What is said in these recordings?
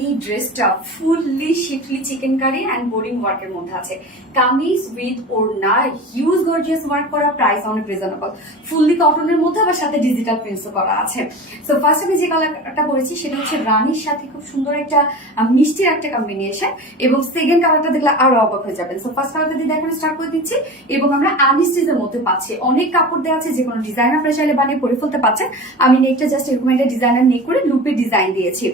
এই ড্রেসটা fully schiffli chikankari and boring ওয়ার্কের মধ্যে আছে। কামিজ উইথ ওড়না, হিউজ গর্জিয়াস ওয়ার্ক করা, প্রাইস অনেক রিজনেবল, ফুললি কটনের মধ্যে আবার সাথে ডিজিটাল প্রিন্টসও করা আছে। সো ফার্স্ট আমি যে কালারটা পরেছি সেটা হচ্ছে রানীর সাথে খুব সুন্দর একটা মিষ্টির একটা কম্বিনেশন, এবং সেকেন্ড কালারটা দেখলে আরো অবাক হয়ে যাবেন। সো ফার্স্ট কালারটা দিয়ে এখন স্টার্ট করে দিচ্ছি, এবং আমরা আনস্টিচের মধ্যে পাচ্ছি। অনেক কাপড় দেওয়া আছে, যে কোনো ডিজাইন আপনারা চাইলে বানিয়ে পরে ফেলতে পারছেন। আমি নেকটা জাস্ট এরকম একটা ডিজাইনার নেক করে লুপে ডিজাইন দিয়েছি।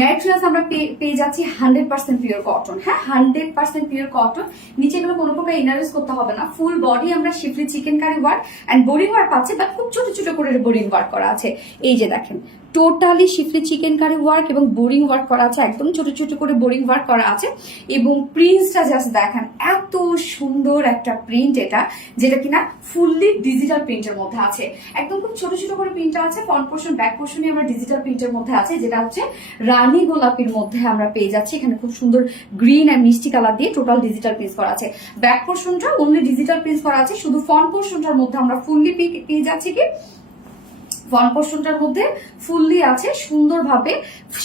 ম্যাটেরিয়ালস আমরা পেয়ে যাচ্ছি 100% পিওর কটন। হ্যাঁ, 100% পিওর কটন। নিচে গুলো কোনো প্রকার ইনার করতে হবে না। ফুল বডি আমরা schiffli chikankari work and boring work পাচ্ছি, বাট খুব ছোট ছোট করে বোরিং ওয়ার্ক করা আছে। এই যে দেখেন, টোটালি শিফলি চিকেন কারি ওয়ার্ক এবং বোরিং ওয়ার্ক করা আছে, একদম ছোট ছোট করে বোরিং ওয়ার্ক করা আছে। এবং প্রিন্টসটা জাস্ট দেখেন, এত সুন্দর একটা প্রিন্ট এটা, যেটা কিনা ফুললি ডিজিটাল প্রিন্টের মধ্যে আছে। একদম খুব ছোট ছোট করে প্রিন্ট আছে। ফ্রন্ট পোর্শন ব্যাক পোর্শনে আমরা ডিজিটাল প্রিন্টের মধ্যে আছে, যেটা হচ্ছে রানী গোলাপির মধ্যে আমরা পেয়ে যাচ্ছি। এখানে খুব সুন্দর গ্রিন আর মিষ্টি কালার দিয়ে টোটাল ডিজিটাল প্রিন্ট করা আছে। ব্যাক পোর্শনটা অনলি ডিজিটাল প্রিন্ট করা আছে। শুধু ফ্রন্ট পোর্শনটার মধ্যে আমরা ফুললি পেয়ে যাচ্ছি কি, ফ্রন্ট পোর্শনটার মধ্যে ফুললি আছে সুন্দরভাবে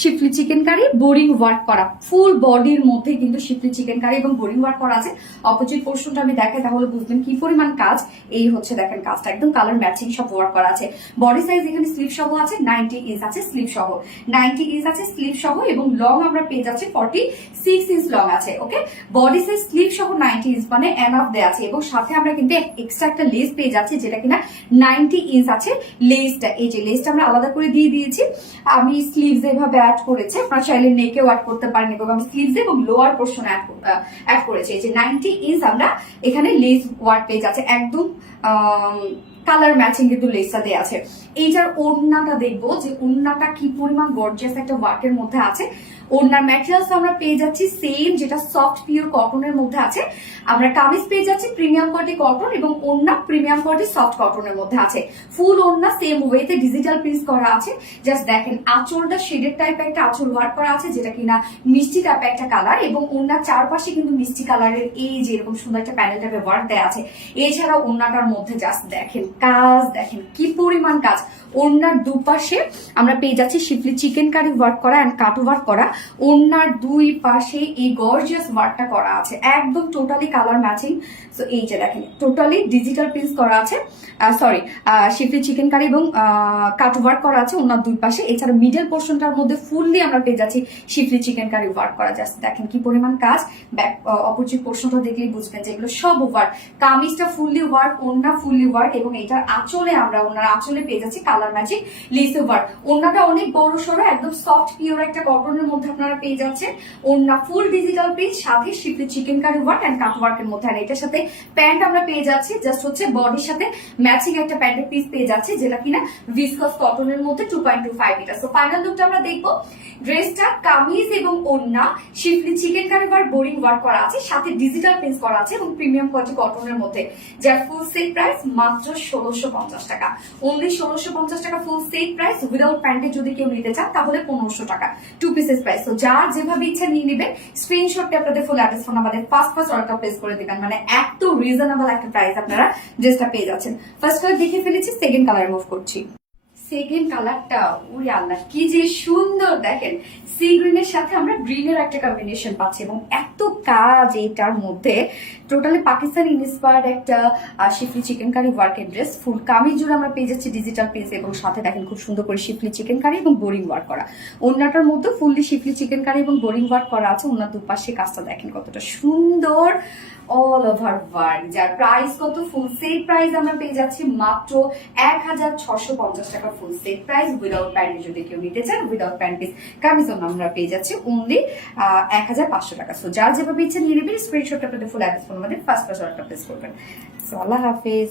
শিফলি চিকেন কারি বোরিং ওয়ার্ক করা। ফুল বডির মধ্যে কিন্তু শিফলি চিকেন কারি এবং বোরিং ওয়ার্ক করা আছে। অপোজিট পোর্শনটা আমি দেখাই, তাহলে বুঝবেন কি পরিমাণ কাজ। এই হচ্ছে দেখেন কাজটা, একদম কালার ম্যাচিং সব ওয়ার্ক করা আছে। বডি সাইজ এখানে স্লিভ সহ আছে 90 ইঞ্চ আছে, স্লিভ সহ 90 ইঞ্চ আছে, স্লিভ সহ। এবং লং আমরা পেয়ে যাচ্ছি 46 ইঞ্চ লং আছে। ওকে, বডি সাইজ স্লিভ সহ 90 ইঞ্চ মানে এনাফ দেয়া আছে। এবং সাথে আমরা কিন্তু এক্সট্রা একটা লেস পেয়ে যাচ্ছি, যেটা কিনা 90 ইঞ্চ আছে। লেসটা, এই যে লেসটা আমরা আলাদা করে দিয়ে দিয়েছি। আমি স্লিভস এভাবে অ্যাড করেছি, আপনারা চাইলে নেকেও অ্যাড করতে পারেন, এবং আমি স্লিভস এবং লোয়ার পোর্শন অ্যাড করেছি। এই যে 90 ইঞ্চ আমরা এখানে লেস ওয়ার্ক পেয়ে যাচ্ছে, একদম কালার ম্যাচিং কিন্তু লেসটা দেওয়া আছে। এইটার ওড়নাটা দেখবো, যে ওড়নাটা কি পরিমাণ গর্জিয়াস একটা ওয়ার্কের মধ্যে আছে। ওড়নার ম্যাটেরিয়ালস আমরা পেয়ে যাচ্ছি সেম, যেটা সফট পিওর কটনের মধ্যে আছে। আমরা কামিজ পেয়ে যাচ্ছি প্রিমিয়াম কোয়ালিটি কটন, এবং ওড়না প্রিমিয়াম কোয়ালিটি সফট কটনের মধ্যে আছে। ফুল ওড়না সেম ওয়েতে ডিজিটাল প্রিন্ট করা আছে। জাস্ট দেখেন, আঁচলটা শেডের টাইপ একটা আঁচল ওয়ার্ক করা আছে, যেটা কিনা মিষ্টি টাইপ একটা কালার। এবং ওড়নার চারপাশে কিন্তু মিষ্টি কালারের এই যে এরকম সুন্দর একটা প্যানেল টাইপের ওয়ার্ক দেওয়া আছে। এছাড়া ওড়নাটার মধ্যে জাস্ট দেখেন কাজ, দেখেন কি পরিমাণ কাজ। ওড়নার দুপাশে আমরা পেয়ে যাচ্ছি শিফলি চিকেন কারি ওয়ার্ক করা এন্ড কাট ওয়ার্ক করা। ওড়নার দুই পাশে এই গর্জিয়াস ওয়ার্কটা করা আছে, একদম টোটালি কালার ম্যাচিং। সো এই যে দেখেন, টোটালি ডিজিটাল প্রিন্ট করা আছে, সরি শিফলি চিকেন কারি এবং কাট ওয়ার্ক করা আছে ওড়নার দুই পাশে। এছাড়া মিডল পোর্শনটার মধ্যে ফুললি আমরা পেয়ে যাচ্ছি শিফলি চিকেন কারি ওয়ার্ক করা। জাস্ট দেখেন কি পরিমাণ কাজ। ব্যাক অপোজিট পোর্শনটা দেখলেই বুঝবেন যে এগুলো সব ওয়ার্ক। কামিজটা ফুললি ওয়ার্ক, ওড়না ফুললি ওয়ার্ক, এবং এটার আঁচলে আমরা ওনার আঁচলে পেয়ে যাচ্ছি কালার ম্যাচিং লেস ওয়ার্ক। ওড়নাটা অনেক বড় সড়ো, একদম সফট পিওর একটা কটনের মধ্যে আপনারা পেয়ে যাচ্ছেন। ওড়না ফুল ডিজিটাল প্রিন্ট, সাথে শিফলি চিকেন কারি ওয়ার্ক এন্ড কাট ওয়ার্কের মধ্যে। আর এটার সাথে প্যান্ট আমরা পেয়ে যাচ্ছি, জাস্ট হচ্ছে বডির সাথে ম্যাচিং একটা প্যান্টের পিস পেয়ে যাচ্ছে, যেটা কিনা ভিসকস কটনের মধ্যে 2.25 মিটার। সো ফাইনাল লুকটা আমরা দেখবো। ড্রেসটা কামিজ এবং ওড়না schiffli chikankari work boring work করা আছে, সাথে ডিজিটাল প্রিন্ট করা আছে, এবং প্রিমিয়াম কোয়ালিটি কটনের মধ্যে, যার ফুল সেট প্রাইস মাত্র 1650 টাকা। অনলি 1650 টাকা ফুল সেট প্রাইস। উইদাউট প্যান্টে যদি কেউ নিতে চান তাহলে 1500 টাকা 2 পিসেস প্রাইস। তো যার যেভাবে ইচ্ছা নিয়ে নেবেন, স্ক্রিনশটটা আপনাদের ফুল অ্যাড্রেস ফোন আমাদের ফার্স্ট অর্ডার প্লেস করে দিবেন। মানে এত রিজনেবল একটা প্রাইস আপনারা ড্রেসটা পেয়ে যাচ্ছেন। ফার্স্ট কালার দেখে ফেলেছি, সেকেন্ড কালার মুভ করছি। সেকেন্ড কালারটা ওরে আল্লাহ কি যে সুন্দর, দেখেন সি গ্রিনের সাথে আমরা গ্রিনের একটা কম্বিনেশন পাচ্ছি, এবং এত কাজ এটার মধ্যে। টোটালি পাকিস্তান ইন্সপায়ার্ড একটা শিফলি চিকেন কারি ওয়ার্কের ড্রেস। ফুল কামিজ জুড়ে আমরা পেয়ে যাচ্ছি ডিজিটাল প্রিন্ট, এবং সাথে দেখেন খুব সুন্দর করে শিফলি চিকেন কারি এবং বোরিং ওয়ার্ক করা। ওড়নাটার মধ্যে ফুললি শিফলি চিকেন কারি এবং বোরিং ওয়ার্ক করা আছে। ওড়নার দুপাশে কাজটা দেখেন কতটা সুন্দর, অল ওভার ওয়ার্ক। যার প্রাইস কত, ফুল সেট প্রাইস আমরা পেয়ে যাচ্ছি মাত্র 1650 টাকা full set price. Without pant যদি কেউ নিতে চান, উইদাউট প্যান্ট পিস কামিজ আমরা পেয়ে যাচ্ছি অনলি 1500 টাকা। সো যার যেভাবে ইচ্ছা নিয়ে নেবেন, স্ক্রিনশটটা আপনাদের ফুল অ্যাড্রেস ফোন আমাদের ফার্স্ট অর্ডারটা প্লেস করবেন। সো আল্লাহ হাফেজ।